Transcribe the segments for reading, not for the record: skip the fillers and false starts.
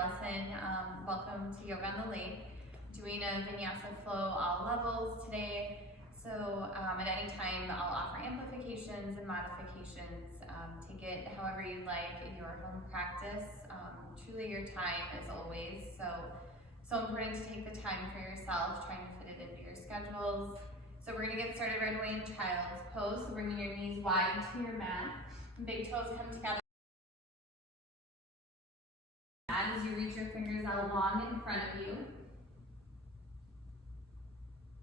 Allison. Welcome to Yoga on the Lake. Doing a Vinyasa Flow all levels today. So at any time I'll offer amplifications and modifications. Take it however you like in your home practice. Truly your time as always. So important to take the time for yourself, trying to fit it into your schedules. So we're going to get started right away in child's pose. So bringing your knees wide to your mat. Big toes come together. As you reach your fingers out long in front of you.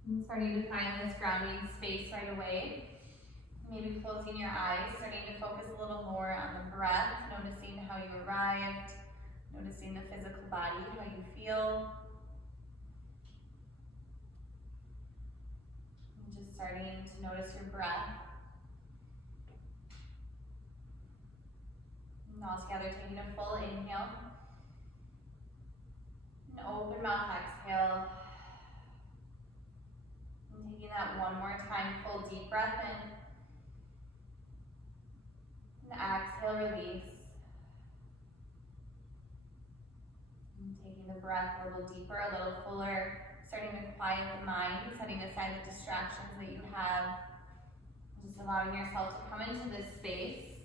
And starting to find this grounding space right away. Maybe closing your eyes, starting to focus a little more on the breath, noticing how you arrived, noticing the physical body, how you feel. And just starting to notice your breath. And all together, taking a full inhale. And open mouth exhale. And taking that one more time, full deep breath in. And exhale, release. And taking the breath a little deeper, a little fuller, starting to quiet the mind, setting aside the distractions that you have. Just allowing yourself to come into this space.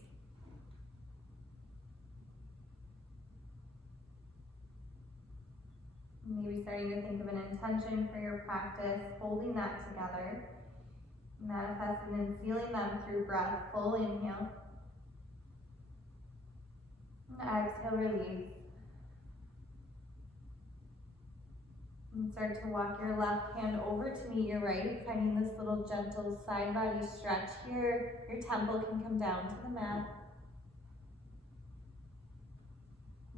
Maybe starting to think of an intention for your practice, holding that together, manifesting and feeling them through breath. Full inhale. And exhale, release. And start to walk your left hand over to meet your right, finding this little gentle side body stretch here. Your temple can come down to the mat.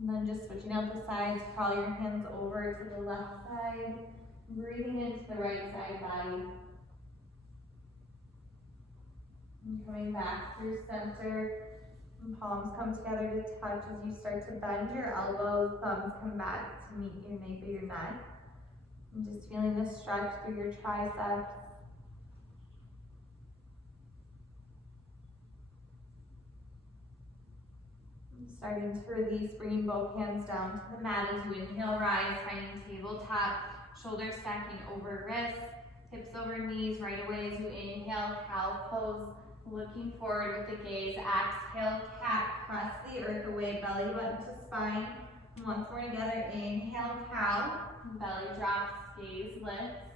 And then just switching out the sides, crawl your hands over to the left side, breathing into the right side body. And coming back through center, and palms come together to touch as you start to bend your elbows, thumbs come back to meet your nape of your neck. And just feeling this stretch through your triceps. Starting to release, bringing both hands down to the mat as you inhale, rise, finding tabletop, shoulders stacking over wrists, hips over knees right away as you inhale, cow pose, looking forward with the gaze. Exhale, cat, press the earth away, belly button to spine. And once more together, inhale, cow, belly drops, gaze lifts.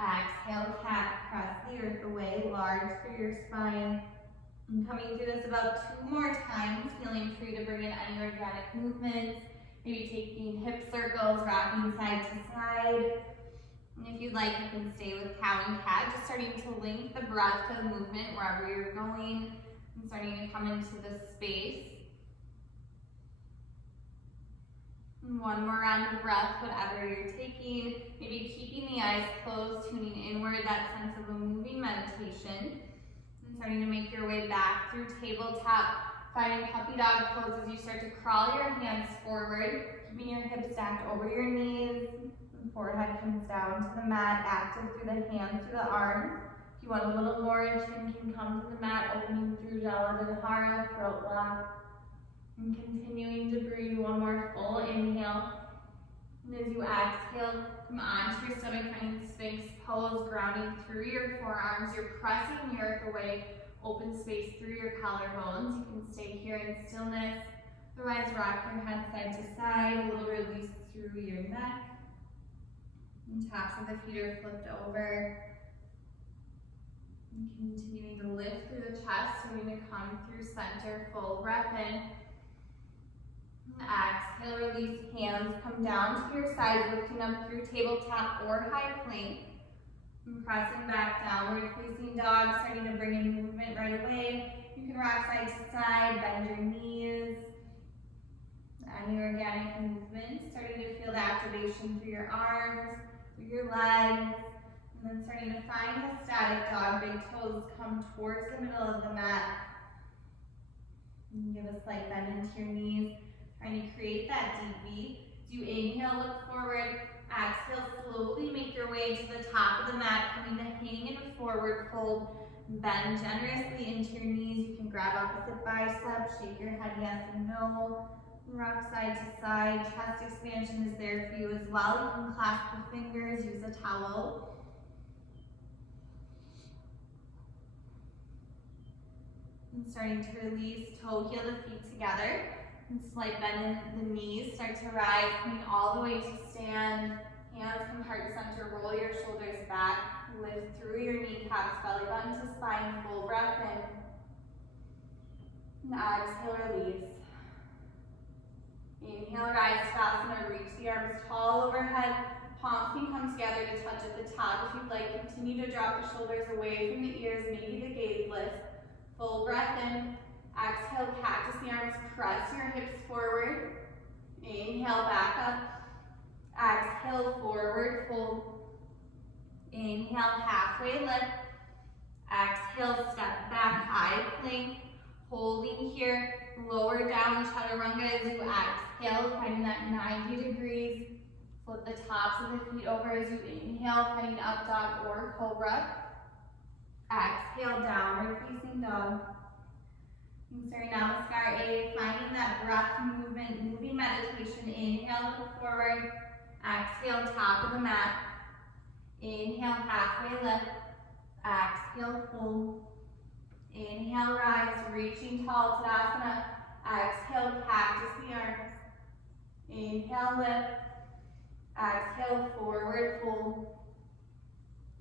Exhale, cat, press the earth away, large through your spine. And coming through this about 2 more times, feeling free to bring in any organic movements, maybe taking hip circles, rocking side to side. And if you'd like, you can stay with cow and cat, just starting to link the breath to the movement wherever you're going, and starting to come into this space. And 1 more round of breath, whatever you're taking, maybe keeping the eyes closed, tuning inward, that sense of a moving meditation. And starting to make your way back through tabletop, finding puppy dog pose as you start to crawl your hands forward, keeping your hips stacked over your knees, and forehead comes down to the mat, active through the hands, through the arms. If you want a little more, chin can come to the mat, opening through Jaladhara, throat lock. And continuing to breathe, 1 more full inhale. And as you exhale, come onto your stomach, finding Sphinx pose, grounding through your forearms. You're pressing the earth away, open space through your collarbones. You can stay here in stillness. Otherwise, rock your head side to side, a little release through your neck. And tops of the feet are flipped over. And continuing to lift through the chest, starting to come through center, full breath in. Exhale, release, hands come down to your sides, lifting up through tabletop or high plank. And pressing back, downward facing dog, starting to bring in movement right away. You can rock side to side, bend your knees. Any organic movement, starting to feel the activation through your arms, through your legs. And then starting to find the static dog, big toes come towards the middle of the mat. And give a slight bend into your knees. Trying to create that deep V. As you inhale, look forward. Exhale, slowly make your way to the top of the mat, coming to hang in a forward fold. Bend generously into your knees. You can grab opposite bicep, shake your head yes and no. Rock side to side. Chest expansion is there for you as well. You can clasp the fingers, use a towel. And starting to release, toe heel the feet together. And slight bend in the knees. Start to rise, coming all the way to stand. Hands from heart center, roll your shoulders back. Lift through your kneecaps, belly button to spine, full breath in. And exhale, release. Inhale, rise to Tadasana, reach the arms tall overhead. Palms can come together to touch at the top. If you'd like, continue to drop the shoulders away from the ears, maybe the gaze lifts. Full breath in. Exhale, cactus the arms, press your hips forward. Inhale, back up. Exhale, forward fold. Inhale, halfway lift. Exhale, step back, high plank. Holding here, lower down chaturanga as you exhale, finding that 90 degrees. Flip the tops of the feet over as you inhale, finding up dog or cobra. Exhale, downward facing dog. And sorry, Namaskar A, finding that breath movement, moving meditation. Inhale, look forward. Exhale, top of the mat. Inhale, halfway lift. Exhale, fold. Inhale, rise, reaching tall, Tadasana. Exhale, cactus the arms. Inhale, lift. Exhale, forward fold.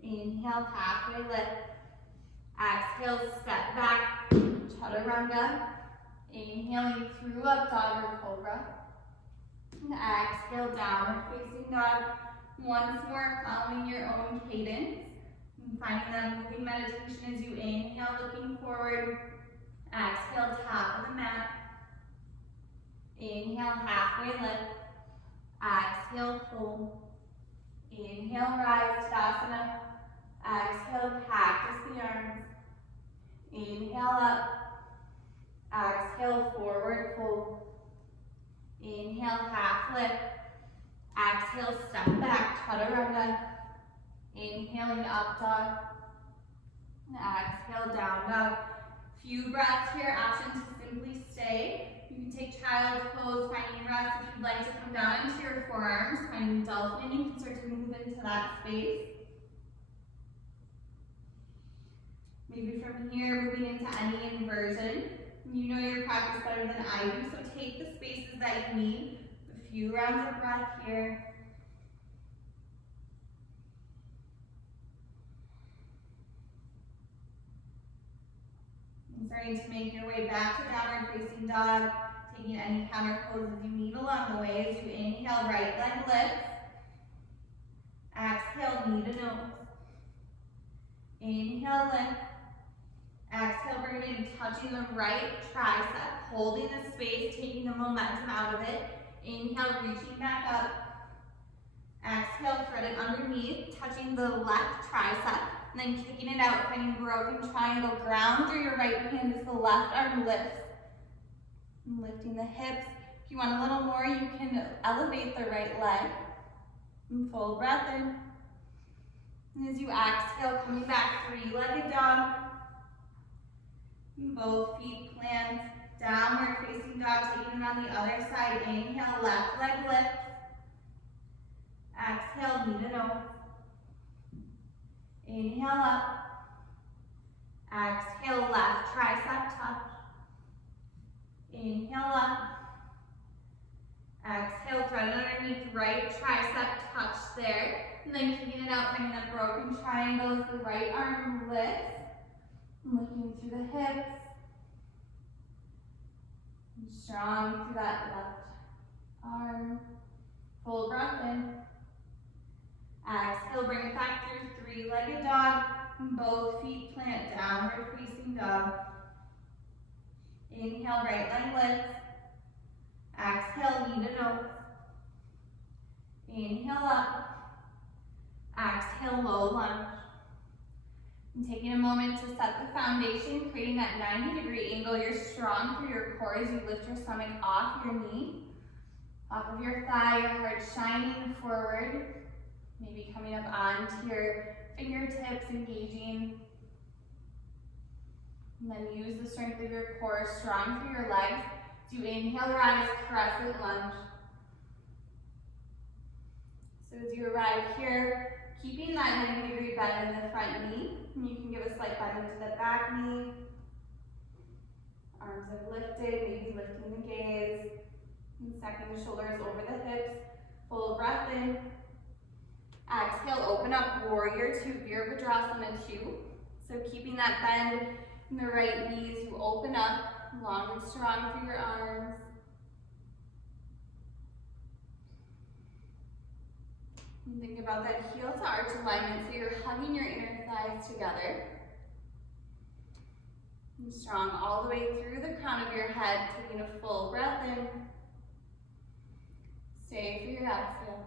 Inhale, halfway lift. Exhale, step back, chaturanga. Inhaling through up dog or cobra. And exhale, downward facing dog. Once more, following your own cadence. And finding that moving meditation as you inhale, looking forward. Exhale, top of the mat. Inhale, halfway lift. Exhale, fold. Inhale, rise, Tadasana. Exhale, cactus the arms. Inhale up. Exhale, forward fold. Inhale, half lift. Exhale, step back, chaturanga. Inhaling up dog. Exhale, down dog. Few breaths here, option to simply stay. You can take child's pose, finding rest. If you'd like to come down into your forearms, finding dolphin, you can start to move into that space. Maybe from here, moving into any inversion. You know your practice better than I do, so take the spaces that you need. A few rounds of breath here. And starting to make your way back to downward facing dog, taking any counter poses you need along the way as you inhale, right leg lifts. Exhale, knee to nose. Inhale, lift. Exhale, bring it in, touching the right tricep, holding the space, taking the momentum out of it. Inhale, reaching back up. Exhale, thread it underneath, touching the left tricep, and then kicking it out, finding broken triangle. Ground through your right hand as the left arm lifts. And lifting the hips. If you want a little more, you can elevate the right leg. And full breath in. And as you exhale, coming back, three-legged dog. Both feet plant, downward facing dog, taking it on the other side. Inhale, left leg lifts. Exhale, knee to nose. Inhale up. Exhale, left tricep touch. Inhale up. Exhale, thread it underneath, right tricep touch there. And then kicking it out, finding that broken triangle as the right arm lifts. Looking through the hips. And strong through that left arm. Full breath in. Exhale, bring it back through three-legged dog. Both feet plant, downward facing dog. Inhale, right leg lifts. Exhale, knee to nose. Inhale up. Exhale, low lunge. And taking a moment to set the foundation, creating that 90-degree angle. You're strong through your core as you lift your stomach off your knee, off of your thigh, your heart shining forward. Maybe coming up onto your fingertips, engaging. And then use the strength of your core, strong through your legs. So you inhale, rise, crescent lunge. So as you arrive here, keeping that 90-degree bend in the front knee, and you can give a slight bend into the back knee. Arms have lifted, maybe lifting the gaze, and stacking the shoulders over the hips. Full breath in. Exhale, open up, warrior two, Virabhadrasana 2. So keeping that bend in the right knees, you open up, long and strong through your arms. And think about that heel to arch alignment, so you're hugging your inner thighs together. And strong all the way through the crown of your head, taking a full breath in. Stay for your exhale.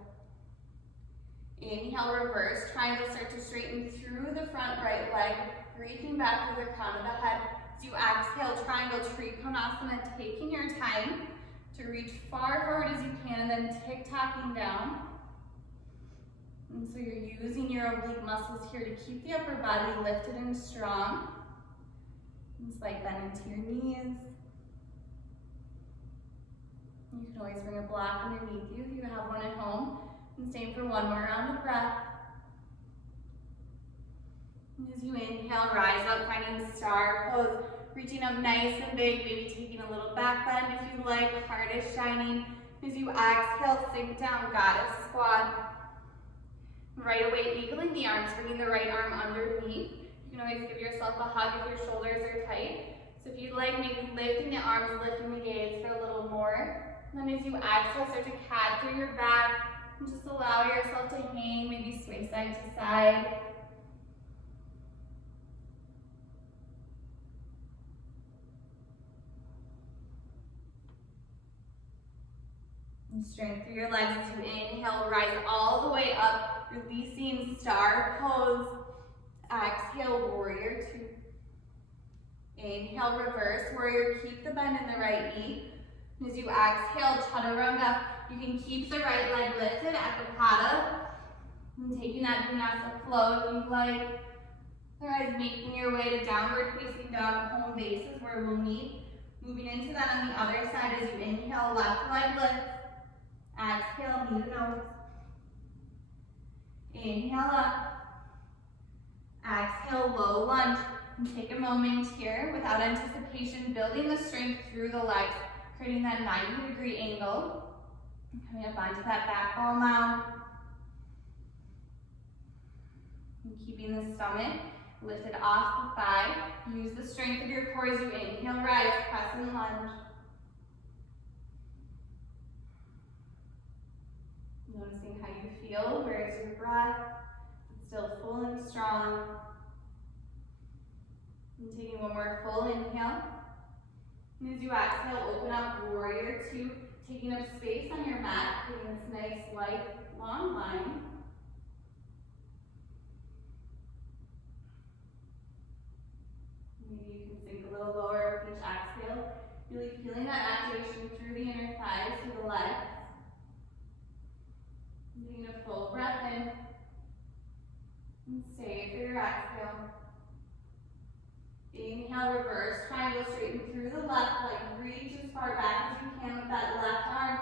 Inhale, reverse triangle, start to straighten through the front right leg, reaching back to the crown of the head. As you exhale, triangle Trikonasana, taking your time to reach far forward as you can, and then tick-tocking down. And so you're using your oblique muscles here to keep the upper body lifted and strong. And slight bend into your knees. You can always bring a block underneath you if you have one at home. And same for one more round of breath. And as you inhale, rise up, finding star pose. Reaching up nice and big, maybe taking a little back bend if you like, heart is shining. As you exhale, sink down, goddess squat. Right away, eagling the arms, bringing the right arm underneath. You can always give yourself a hug if your shoulders are tight. So if you'd like, maybe lifting the arms, lifting the gaze for a little more. And then as you exhale, start to cat through your back. And just allow yourself to hang, maybe sway side to side. And strength through your legs as you inhale, rise all the way up, releasing star pose. Exhale, warrior two. Inhale, reverse warrior, keep the bend in the right knee. And as you exhale, chaturanga, you can keep the right leg lifted at the pada. And taking that Vinyasa Flow if you'd like. Otherwise, making your way to downward facing dog, home base is where we'll meet. Moving into that on the other side as you inhale, left leg lift. Exhale, knee to nose. Inhale up. Exhale, low lunge. And take a moment here without anticipation, building the strength through the legs, creating that 90-degree angle. And coming up onto that back ball now. And keeping the stomach lifted off the thigh. Use the strength of your core as you inhale, rise, crescent lunge. Noticing how you feel, where is your breath? It's still full and strong. And taking one more full inhale. And as you exhale, open up, warrior two, taking up space on your mat, creating this nice, light, long line. Maybe you can sink a little lower with each exhale. Really feeling that activation through the inner thighs, through the legs. Taking a full breath in. And stay for your exhale. Inhale, reverse triangle, straighten through the left leg. Reach as far back as you can with that left arm.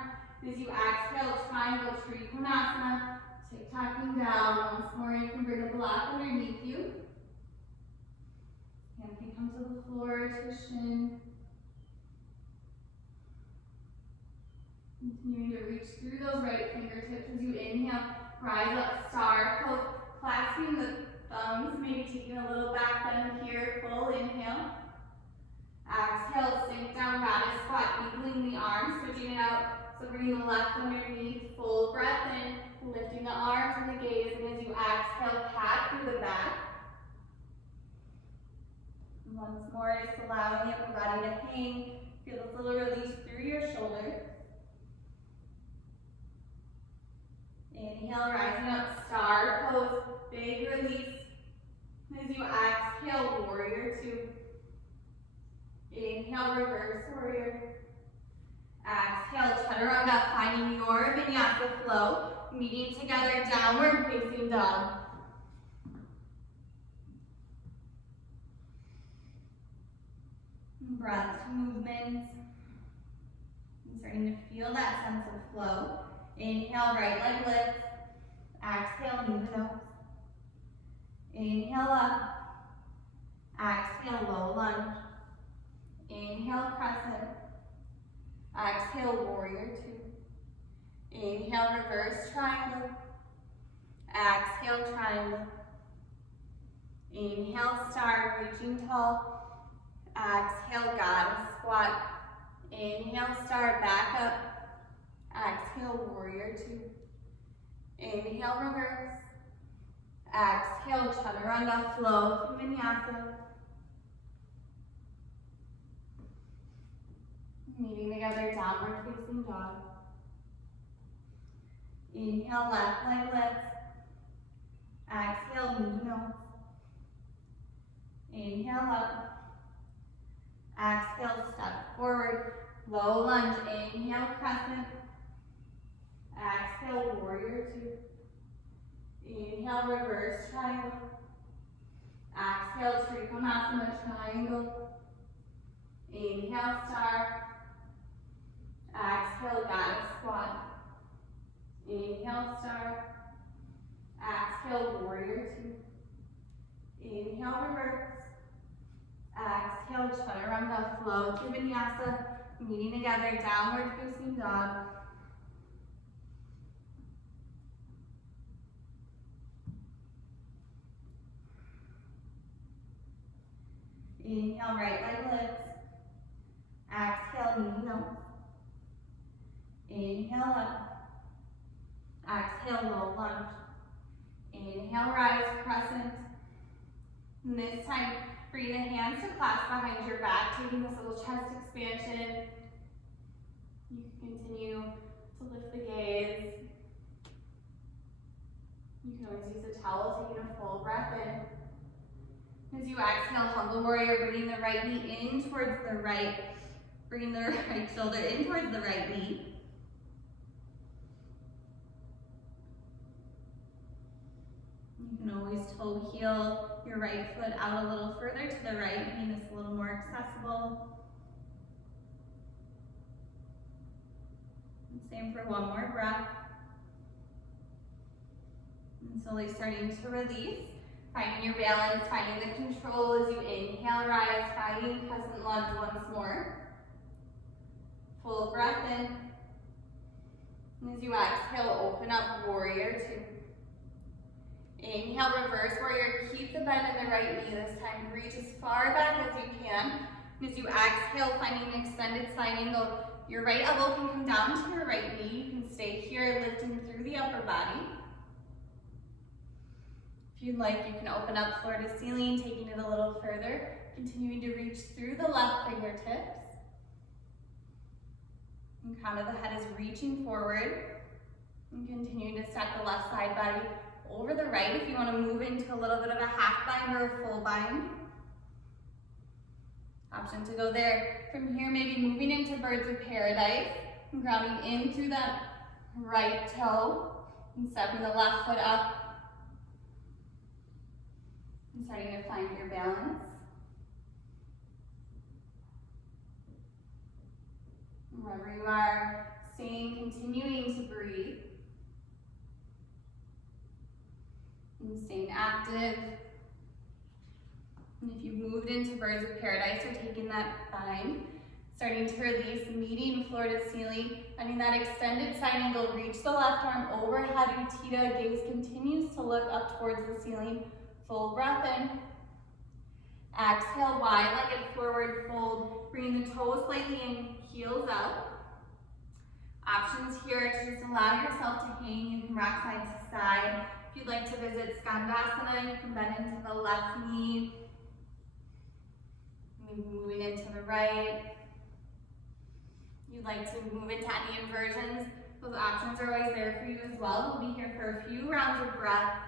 As you exhale, triangle, Trikonasana. Tick-tocking down. Once more, you can bring a block underneath you. Hand can come to the floor to shin. Continuing to reach through those right fingertips as you inhale. Rise up, star pose. Clasping the thumbs, maybe taking a little back bend here. Full inhale. Exhale, sink down, goddess squat, eagling the arms, switching it out. So bringing the left underneath, full breath in, lifting the arms and the gaze, and as you exhale, cat through the back. And once more, just allowing the upper body to hang. Feel this little release through your shoulders. Inhale, rising up, star pose, big release. As you exhale, warrior two. Inhale, reverse warrior. Exhale, chaturanga, finding your Vinyasa Flow, meeting together, downward facing dog. Breath movements. starting to feel that sense of flow. Inhale, right leg lifts. Exhale, knee to nose. Inhale up. Exhale, low lunge. Inhale, crescent. Exhale, warrior two. Inhale, reverse triangle. Exhale, triangle. Inhale, star, reaching tall. Exhale, goddess squat. Inhale, star, back up. Exhale, warrior two. Inhale, reverse. Exhale, chaturanga flow through vinyasa. Meeting together, downward facing dog. Inhale, left leg lifts. Exhale, knee to nose. Inhale up. Exhale, step forward. Low lunge. Inhale, crescent. Exhale, warrior two. Inhale, reverse triangle. Exhale, trikonasana triangle. Inhale, star. Exhale, goddess squat. Inhale, star. Exhale, warrior two. Inhale, reverse. Exhale, chaturanga flow through vinyasa. Meeting together, downward facing dog. Inhale, right leg lifts. Exhale, knee to nose. Inhale up. Exhale, low lunge. Inhale, rise, crescent. And this time, bring the hands to clasp behind your back, taking this little chest expansion. You can continue to lift the gaze. You can always use a towel, taking a full breath in. As you exhale, humble warrior, bringing the right knee in towards the right, bringing the right shoulder in towards the right knee. You can always toe heel your right foot out a little further to the right, making this a little more accessible. And same for one more breath. And slowly starting to release. Finding your balance, finding the control as you inhale, rise, finding crescent lunge once more. Full breath in. And as you exhale, open up, warrior two. Inhale, reverse warrior. Keep the bend in the right knee this time. Reach as far back as you can. And as you exhale, finding an extended side angle, your right elbow can come down to your right knee. You can stay here, lifting through the upper body. If you'd like, you can open up floor to ceiling, taking it a little further, continuing to reach through the left fingertips. And crown of the head is reaching forward. And continuing to stack the left side body over the right if you want to move into a little bit of a half bind or a full bind. Option to go there. From here, maybe moving into birds of paradise and grounding in through that right toe and stepping the left foot up. And starting to find your balance. Wherever you are, continuing to breathe. And staying active. And if you moved into birds of paradise or taking that bind, starting to release, meeting floor to ceiling, finding that extended side angle, reach the left arm overhead, Utthita, gaze continues to look up towards the ceiling. Full breath in. Exhale, wide-legged forward fold. Bring the toes slightly in, heels out. Options here to just allow yourself to hang. You can rock side to side. If you'd like to visit Skandasana, you can bend into the left knee. Maybe moving into the right. You'd like to move into any inversions, those options are always there for you as well. We'll be here for a few rounds of breath.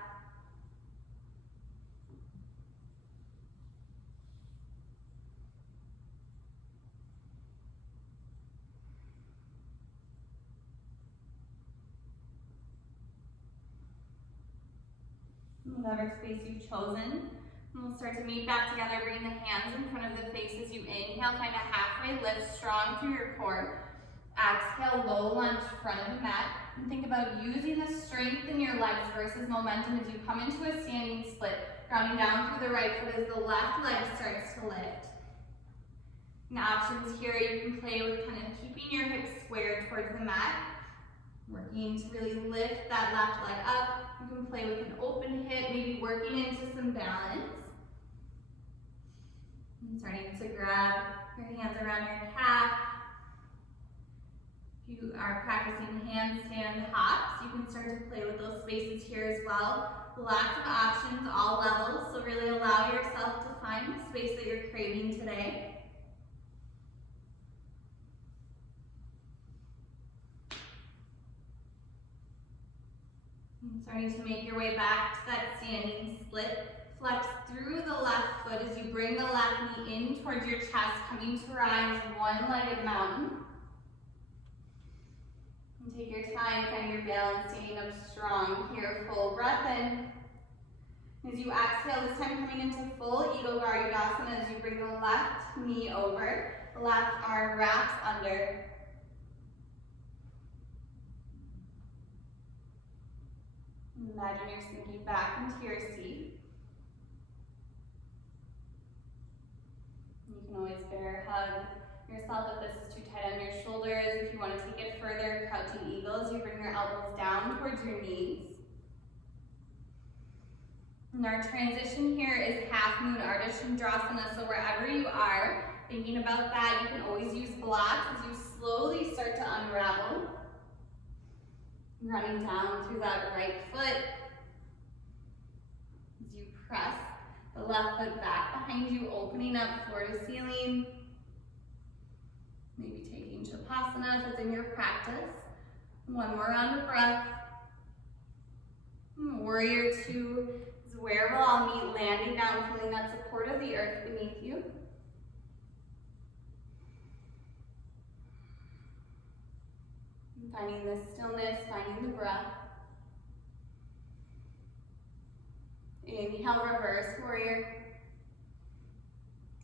Whatever space you've chosen. And we'll start to meet back together, bringing the hands in front of the face as you inhale, find a halfway lift, strong through your core. Exhale, low lunge, front of the mat. And think about using the strength in your legs versus momentum as you come into a standing split. Grounding down through the right foot as the left leg starts to lift. And options here, you can play with kind of keeping your hips squared towards the mat. Working to really lift that left leg up. You can play with an open hip, maybe working into some balance. And starting to grab your hands around your calf. If you are practicing handstand hops, you can start to play with those spaces here as well. Lots of options, all levels, so really allow yourself to find the space that you're craving today. And starting to make your way back to that standing split. Flex through the left foot as you bring the left knee in towards your chest, coming to rise one-legged mountain. And take your time, find your balance, standing up strong here, full breath in. As you exhale, this time coming into full Eagle Varudasana as you bring the left knee over, the left arm wraps under. Imagine you're sinking back into your seat. You can always bear hug yourself if this is too tight on your shoulders. If you want to take it further, crouching eagles, you bring your elbows down towards your knees. And our transition here is half moon Ardha Chandrasana, so wherever you are, thinking about that, you can always use blocks as you slowly start to unravel. Running down through that right foot. As you press the left foot back behind you, opening up floor to ceiling. Maybe taking Shavasana if it's in your practice. One more round of breath. Warrior two is where we'll all meet, landing down, feeling that support of the earth beneath you. Finding the stillness, finding the breath. Inhale, reverse warrior.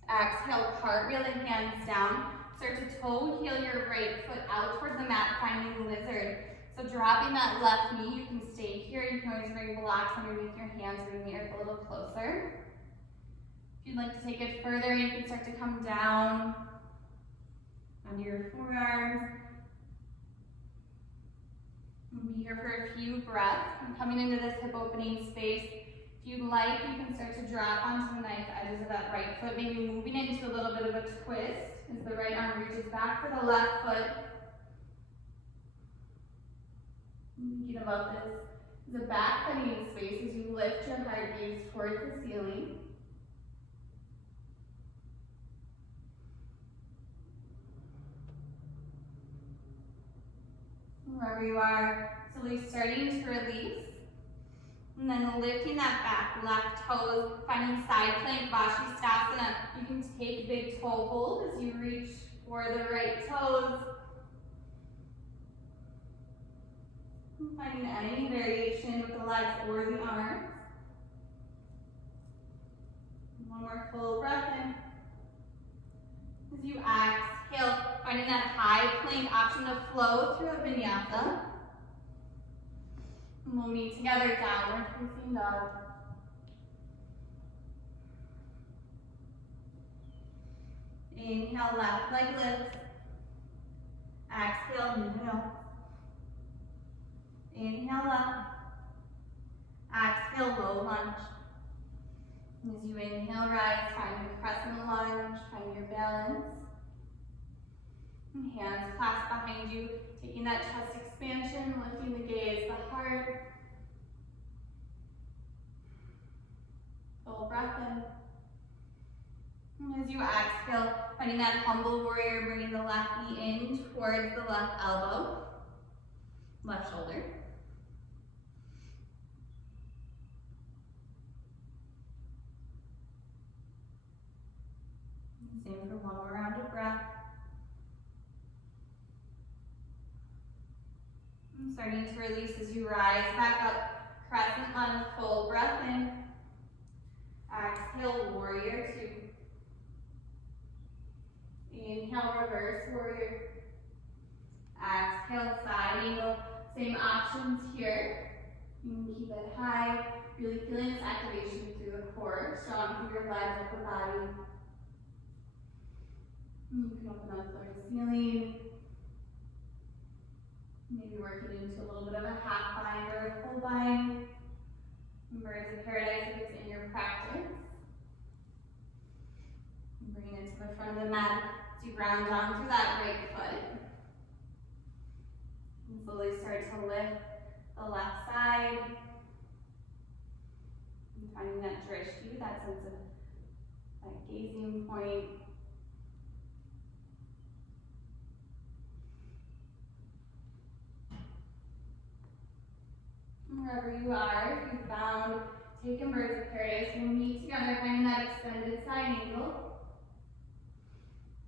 Exhale, cartwheel the hands down. Start to toe heel your right foot out towards the mat, finding lizard. So dropping that left knee, you can stay here. You can always bring blocks underneath your hands, bring the earth a little closer. If you'd like to take it further, you can start to come down onto your forearms. Be here for a few breaths. I'm coming into this hip opening space. If you'd like, you can start to drop onto the knife edges of that right foot, maybe moving into a little bit of a twist as the right arm reaches back to the left foot. Thinking about this as a back bending space as you lift your heart gaze towards the ceiling. Wherever you are, slowly starting to release. And then lifting that back, left toes, finding side plank, Vashisthasana. You can take big toe hold as you reach for the right toes. And finding any variation with the legs or the arms. One more full breath in. As you exhale, finding that high plank option to flow through a vinyasa. And we'll meet together, downward facing dog. Inhale, left leg lifts. Exhale, inhale. Inhale up. Exhale, low lunge. And as you inhale, rise, find your crescent lunge, find your balance. And hands clasped behind you, taking that chest expansion, lifting the gaze, the heart. Full breath in. And as you exhale, finding that humble warrior, bringing the left knee in towards the left elbow, left shoulder. Same for one more round of breath. And starting to release as you rise back up. Crescent lunge, full breath in. Exhale, warrior two. Inhale, reverse warrior. Exhale, side angle. Same options here. You can keep it high. Really feeling this activation through the core, strong through your legs, upper body. You can open up floor to ceiling. Maybe working into a little bit of a half bind or a full bind. Birds of paradise if it's in your practice. Bring it to the front of the mat as you ground down through that right foot. And slowly start to lift the left side. And finding that drishti, that sense of that gazing point. Wherever you are, if you found taking birds of paradise, we'll meet together, finding that extended side angle.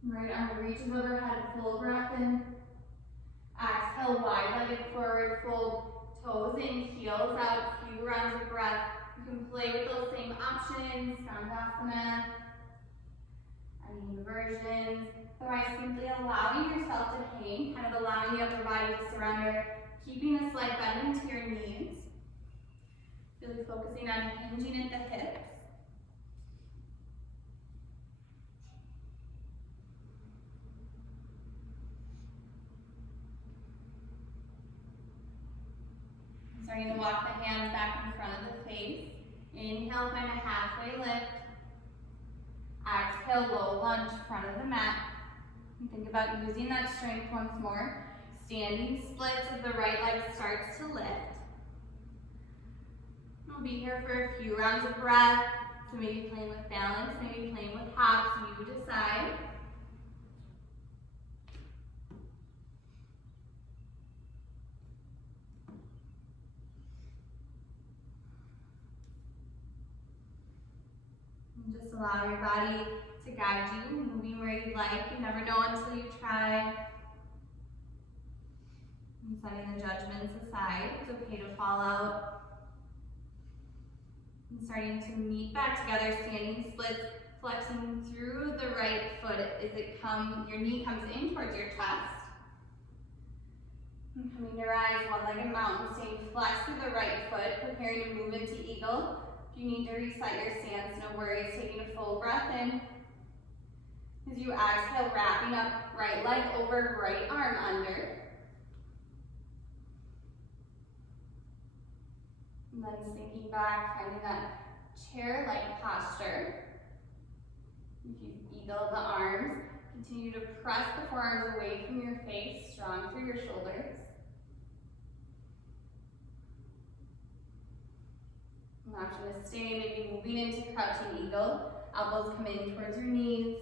Right arm reaches overhead, full breath in. Exhale, wide-legged forward fold, toes in, heels out, few rounds of breath. You can play with those same options, Skandasana, any inversions. Otherwise, simply allowing yourself to hang, kind of allowing the upper body to surrender, keeping a slight bend into your knees. Really focusing on hinging at the hips. Starting to walk the hands back in front of the face. Inhale, find a halfway lift. Exhale, low lunge, front of the mat. And think about using that strength once more. Standing splits as the right leg starts to lift. We'll be here for a few rounds of breath. So maybe playing with balance, maybe playing with hops, you decide. And just allow your body to guide you, moving where you like. You never know until you try. And setting the judgments aside. It's okay to fall out. And starting to meet back together, standing splits, flexing through the right foot as your knee comes in towards your chest. And coming to rise, one-legged mountain, staying flexed through the right foot, preparing to move into eagle. If you need to reset your stance, no worries, taking a full breath in. As you exhale, wrapping up right leg over, right arm under. And then sinking back, finding that chair-like posture. If you eagle the arms, continue to press the forearms away from your face, strong through your shoulders. An option to stay, maybe moving into crouching eagle. Elbows come in towards your knees.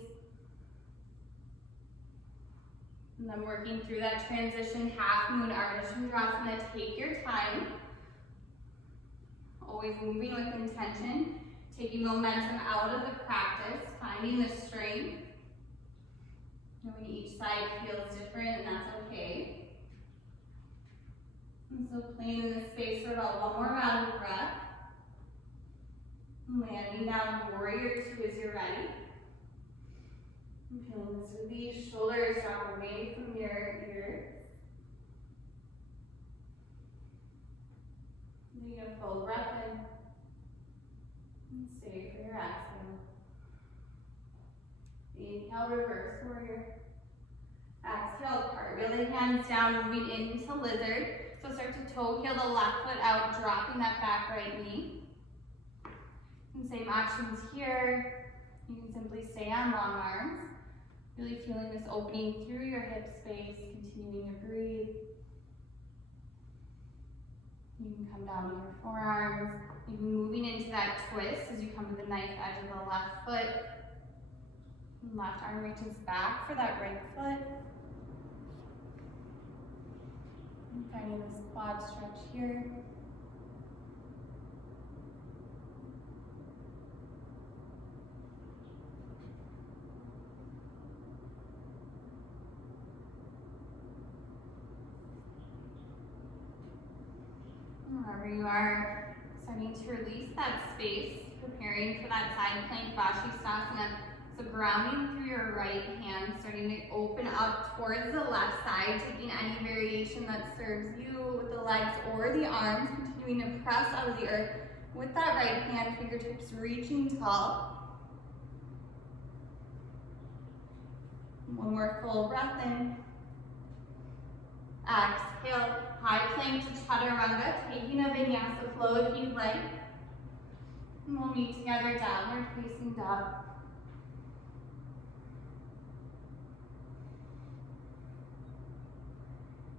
And then working through that transition, half moon, Ardha Chandrasana, take your time. Always moving with intention, taking momentum out of the practice, finding the strength. Knowing each side feels different, and that's okay. And so playing in this space for about one more round of breath. Landing down, warrior two as you're ready. And feeling this release, shoulders drop away from your ears. Take a full breath in. And stay for your exhale. Inhale, reverse warrior. Exhale, cartwheel hands down, moving into lizard. So start to toe heel the left foot out, dropping that back right knee. And same options here. You can simply stay on long arms. Really feeling this opening through your hip space, continuing to breathe. You can come down to your forearms, maybe moving into that twist as you come to the knife edge of the left foot. And left arm reaches back for that right foot. And finding this quad stretch here. Wherever you are, starting to release that space, preparing for that side plank Vashisthasana. So grounding through your right hand, starting to open up towards the left side, taking any variation that serves you with the legs or the arms, continuing to press out of the earth with that right hand, fingertips reaching tall. One more full breath in. Exhale, high plank to chaturanga, taking a Vinyasa Flow if you'd like. And we'll meet together downward facing dog.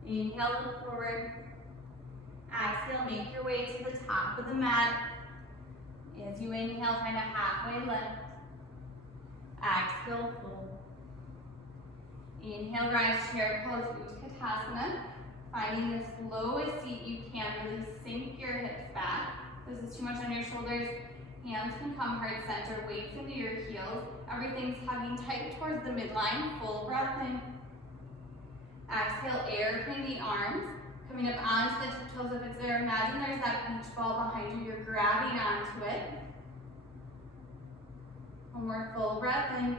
Inhale, look forward. Exhale, make your way to the top of the mat. As you inhale, find a halfway lift. Exhale, fold. Inhale, rise, chair pose, Utkatasana. Finding the lowest seat you can, really sink your hips back. If this is too much on your shoulders, hands can come heart center, weights into your heels. Everything's hugging tight towards the midline. Full breath in. Exhale, airplane the arms. Coming up onto the tiptoes if it's there. Imagine there's that beach ball behind you. You're grabbing onto it. One more full breath in.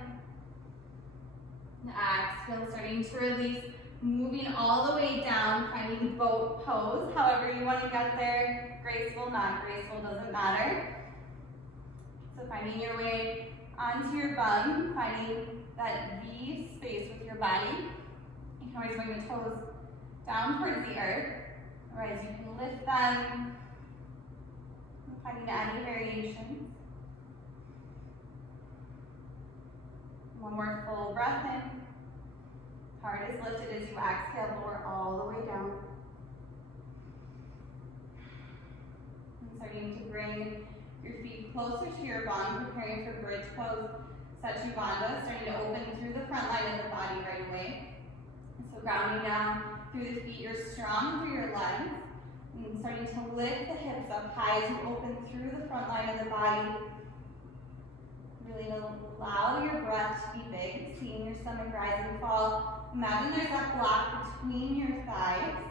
And exhale, starting to release. Moving all the way down, finding boat pose. However you want to get there. Graceful, not graceful, doesn't matter. So finding your way onto your bum, finding that V space with your body. You can always bring the toes down towards the earth. Otherwise you can lift them. Finding any variations. One more full breath in. Heart is lifted as you exhale, lower all the way down. And starting to bring your feet closer to your bum, preparing for bridge pose, Satyabandha, starting to open through the front line of the body right away. And so grounding down through the feet, you're strong through your legs, and starting to lift the hips up high as you open through the front line of the body. Really allow your breath to be big, seeing your stomach rise and fall. Imagine there's that block between your thighs.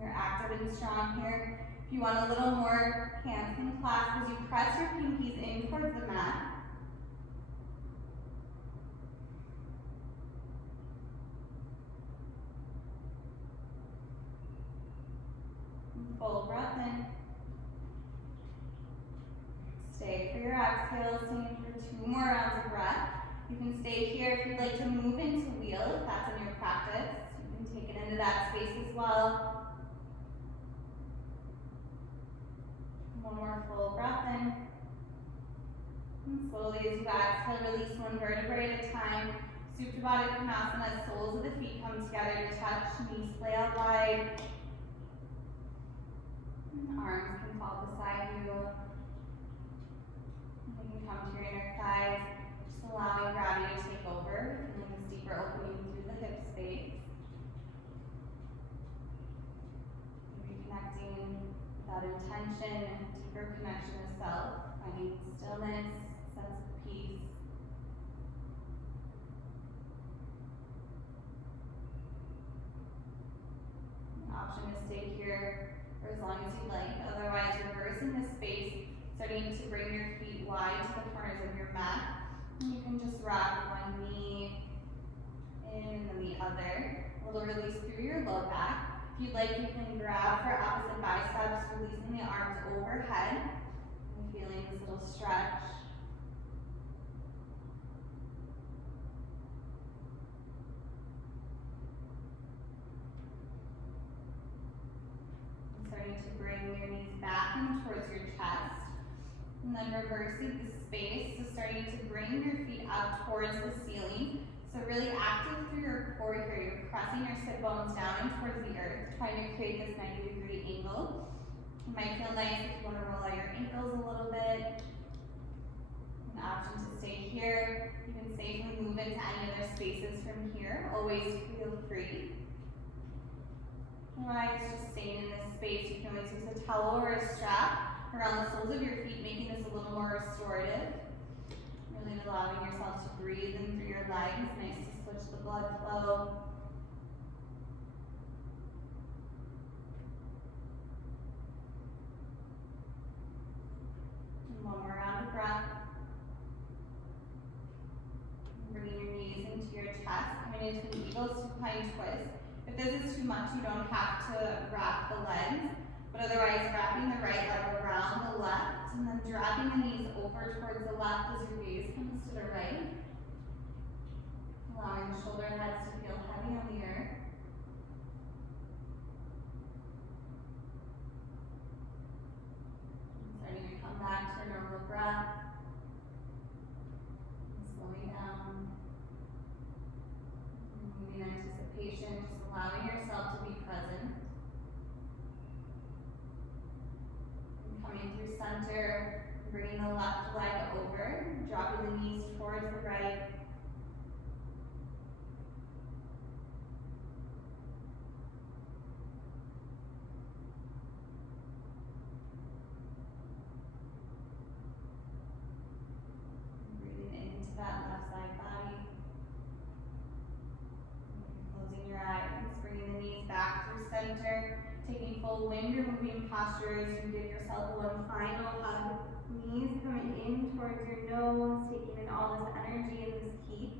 You're active and strong here. If you want a little more, hands can clasp as you press your pinkies in towards the mat. And full breath in. Stay for your exhale, staying for 2 more rounds of breath. You can stay here if you'd like to move into wheel, if that's in your practice. You can take it into that space as well. One more full breath in. And slowly as you exhale, release 1 vertebrae at a time. Supta Baddha Konasana, soles of the feet come together to touch, knees play out wide. And arms can fall beside you. You can come to your inner thighs, just allowing gravity to take over, feeling this deeper opening through the hip space. Reconnecting without intention, deeper connection to self, finding stillness, sense of peace. An option to stay here for as long as you'd like, otherwise reversing the space, starting to bring your feet wide to the corners of your mat. And you can just rock one knee in and then the other. A little release through your low back. If you'd like, you can grab for opposite biceps, releasing the arms overhead. And feeling this little stretch. And starting to bring your knees back in towards your chest. And then reversing the space, so starting to bring your feet up towards the ceiling. So really active through your core here. You're pressing your sit bones down and towards the earth, trying to create this 90-degree angle. It might feel nice if you want to roll out your ankles a little bit. An option to stay here. You can safely move into any other spaces from here. Always feel free. Otherwise, just staying in this space, you can always use a towel or a strap around the soles of your feet, making this a little more restorative. Really allowing yourself to breathe in through your legs. Nice to switch the blood flow. And one more round of breath. If this is too much, you don't have to wrap the legs, but otherwise wrapping the right leg around the left and then dropping the knees over towards the left as your gaze comes to the right. Allowing the shoulder heads to feel heavy on the earth. Starting to come back to a normal breath. And slowing down. Moving anticipation, just allowing yourself to be present. And coming through center, bringing the left leg over, dropping the knees towards the right. Breathing into that left side body. Closing your eyes, bringing the knees back through center, taking full wind or moving posture as you give yourself one final hug. Knees coming in towards your nose, taking in all this energy and this heat.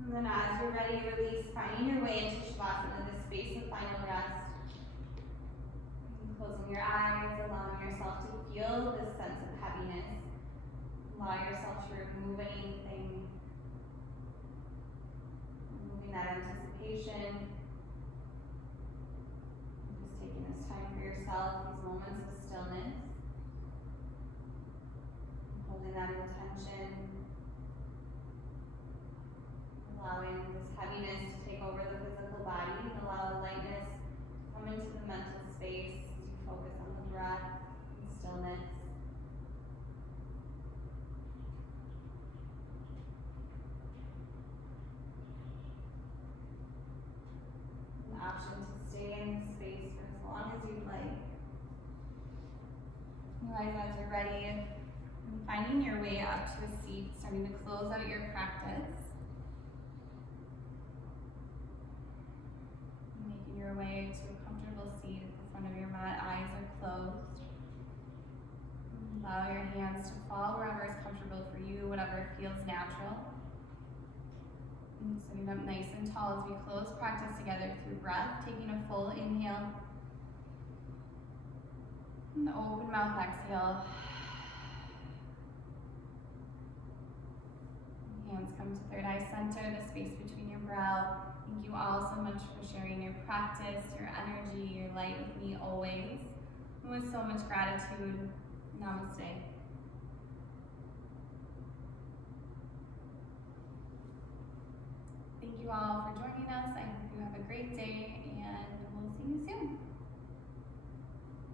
And then as you're ready, release, finding your way into Shavasana, this space of final rest. And closing your eyes, allowing yourself to feel this sense of heaviness. Allow yourself to remove anything. Removing that anticipation. Just taking this time for yourself, these moments of stillness. Holding that intention. Allowing this heaviness to take over the physical body and allow the lightness to come into the mental space as you focus on the breath and stillness. An option to stay in this space for as long as you'd like. Realize as you're ready, finding your way up to a seat, starting to close out your practice. Making your way to a comfortable seat at the front of your mat, eyes are closed. Allow your hands to fall wherever is comfortable for you, whatever feels natural. And sitting up nice and tall as we close practice together through breath, taking a full inhale. And open mouth exhale. Hands come to third eye center, the space between your brow. Thank you all so much for sharing your practice, your energy, your light with me always. And with so much gratitude. Namaste. Thank you all for joining us. I hope you have a great day.